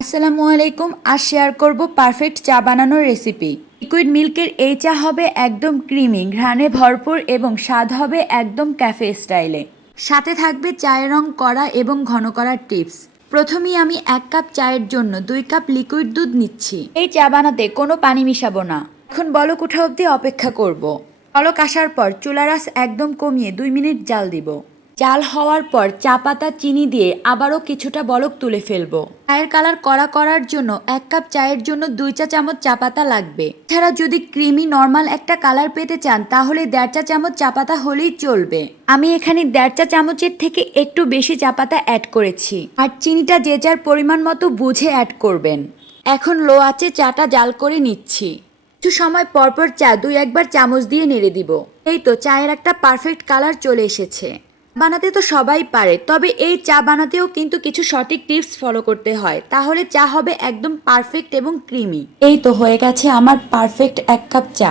আসসালামু আলাইকুম। আজ শেয়ার করব পারফেক্ট চা বানানোর রেসিপি। লিকুইড মিল্কের এই চা হবে একদম ক্রিমি, ঘ্রাণে ভরপুর এবং স্বাদ হবে একদম ক্যাফে স্টাইলে। সাথে থাকবে চায়ের রং করা এবং ঘন করার টিপস। প্রথমেই আমি 1 কাপ চায়ের জন্য 2 কাপ লিকুইড দুধ নিচ্ছি। এই চা বানাতে কোনো পানি মিশাবো না। এখন বলক ওঠা অবধি অপেক্ষা করব। বলক আসার পর চুলার আঁচ একদম কমিয়ে 2 মিনিট জাল দিব। জাল হওয়ার পর চা পাতা চিনি দিয়ে আবারও কিছুটা বলক তুলে ফেলবো। চায়ের কালার কড়া করার জন্য 1 কাপ চায়ের জন্য 2 চা চামচ চা পাতা লাগবে। এছাড়া যদি ক্রিমি নর্মাল একটা কালার পেতে চান তাহলে 1.5 চা চামচ চা পাতা হলেই চলবে। আমি এখানে 1.5 চা চামচের থেকে একটু বেশি চা পাতা অ্যাড করেছি। আর চিনিটা যে যার পরিমাণ মতো বুঝে অ্যাড করবেন। এখন লো আঁচে চাটা জাল করে নিচ্ছি। কিছু সময় পরপর চা 2-1 বার চামচ দিয়ে নেড়ে দিব। এই তো চায়ের একটা পারফেক্ট কালার চলে এসেছে। বানাতে তো সবাই পারে, তবে এই চা বানাতেও কিন্তু কিছু সঠিক টিপস ফলো করতে হয়, তাহলে চা হবে একদম পারফেক্ট এবং ক্রিমি। এই তো হয়ে গেছে আমার পারফেক্ট 1 কাপ চা।